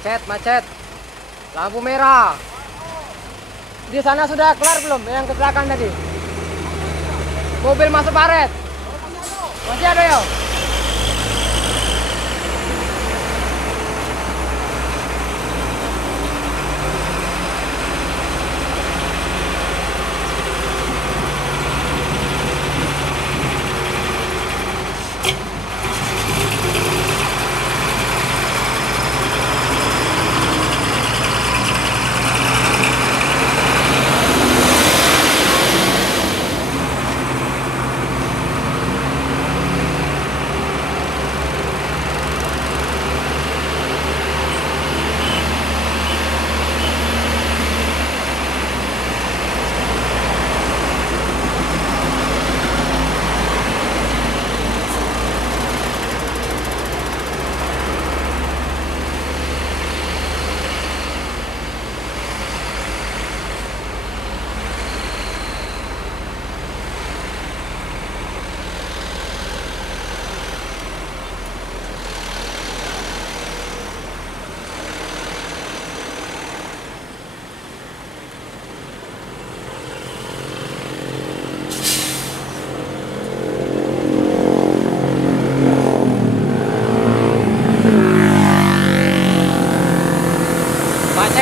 Macet. Lampu merah. Di sana sudah kelar belum yang ke belakang tadi? Mobil masuk paret. Masih ada ya?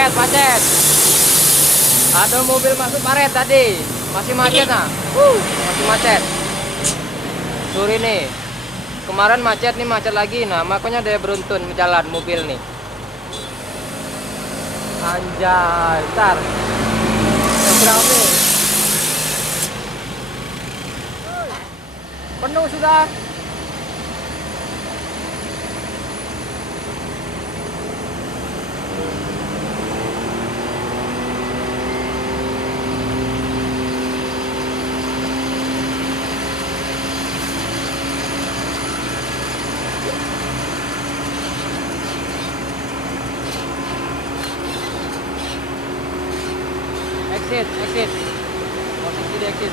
Macet. Ada mobil masuk paret tadi. Masih macet nah. Masih macet. Sore nih. Kemarin macet nih, macet lagi. Nah, makanya dia beruntun jalan mobil nih. Anjay, ntar. Rame. Penuh sudah. Exit. Posisi di exit.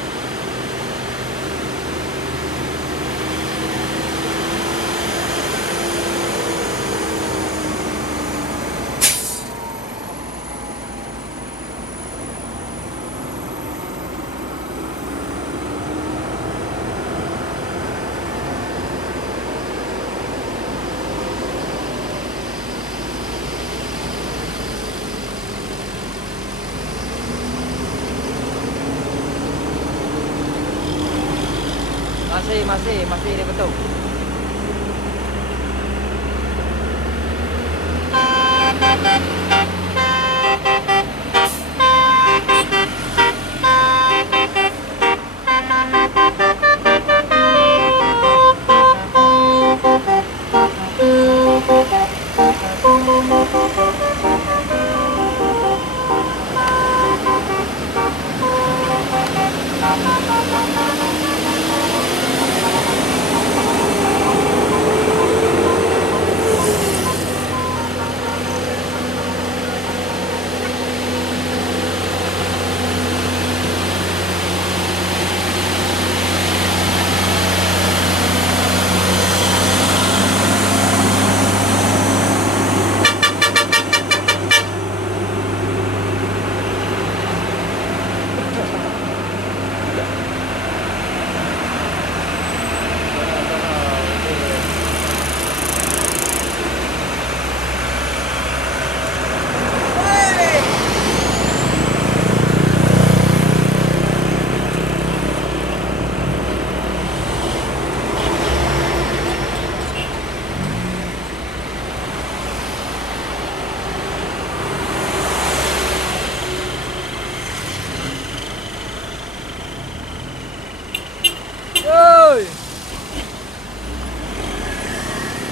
Masih ini betul.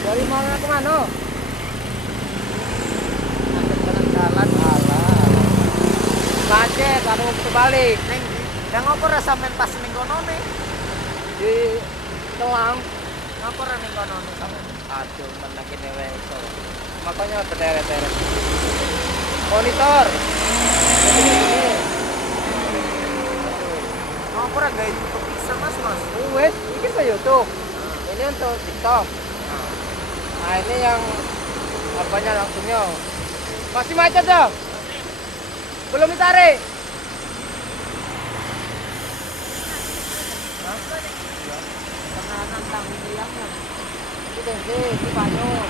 Dari mana ke mana? Jalan alah. Macet, ada mau balik. Yang apa rasa main pas ning kono nih? Di Telang. Ngapa ra ning kono nih sampe? Aduh, menakin itu. Makanya berderet-deret. Monitor. Ini. Ngapa ra gawe YouTube bisa Mas? Wes, ini ke YouTube. Ini untuk TikTok. Nah, ini yang apanya langsungnya Masih macet dong. Belum ditarik. Karena nantang meriangnya. Ini bensin, ini banyak.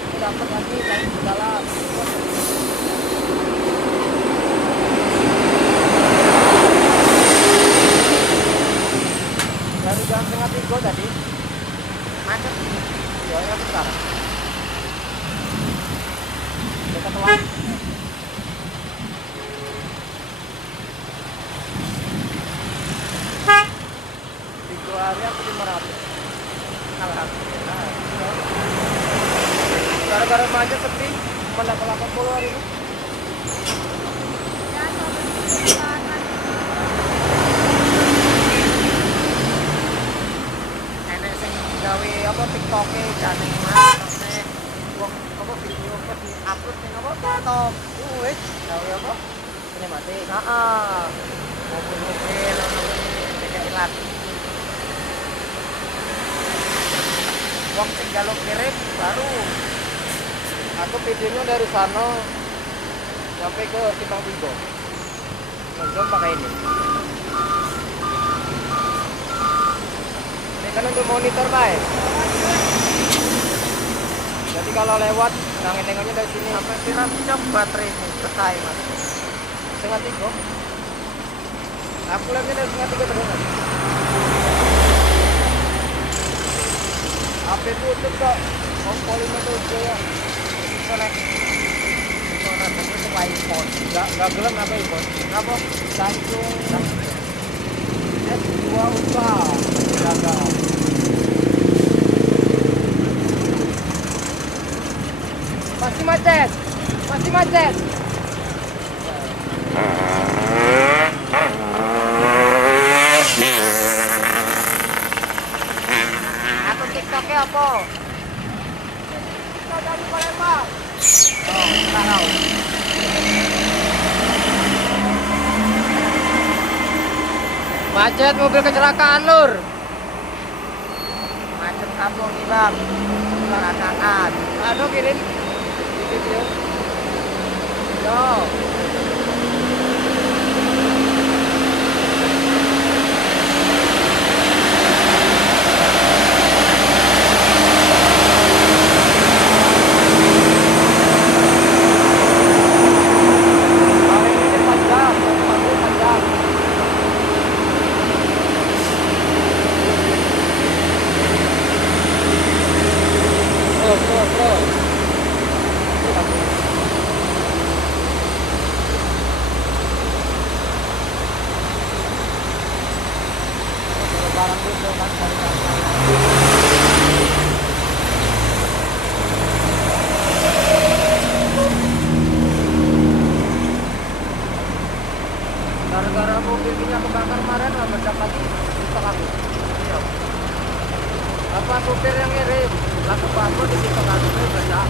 Ini dapat lagi dari di dalam. Dari jam setengah 3 tadi. Macet. Ya, ya bentar. Dekat telat. Tiga hari aku 500. Alhamdulillah. Gara-gara macet sepi, cuma 80 hari ini. Enek sing gawe apa TikTok-e jane mas nek wong apa video apa di-upload ning apa TikTok. Wis gawe apa? Sinematik. Heeh. Mobil-mobil ono ilat. Wong sing jaluk kirim baru Aku videonya dari sana sampai ke Simpang 3. Nonton pakai ini. Ini kan untuk monitor, Pak. Jadi kalau lewat, nengoknya dari sini. sampai pirang jam baterai ini selesai mas. Setengah 3. Aku lihatnya dari setengah 3 terus. HP tutup kok. Kompolinya tutup ya. Soleh. Ora dene itu iPhone. Enggak gelem apa iPhone. Apa? Samsung S2 Ultra. Jaga. Masih macet. Masih macet. Aku TikTok-e apa? Kita dari Palembang. Oh, tahu. Macet, mobil kecelakaan, Lur. Macet kampung hilang. Kecelakaan. Aduh, kirim di video. Yo. Paling ini 4 jam, paling 4 jam. Bro. Barang dulu kan gara-gara mobil minyak kebakar kemarin meledak lagi TikTok aku. Iya. Apa supir yang ngirim? Lagu bagus di TikTok aku meledak.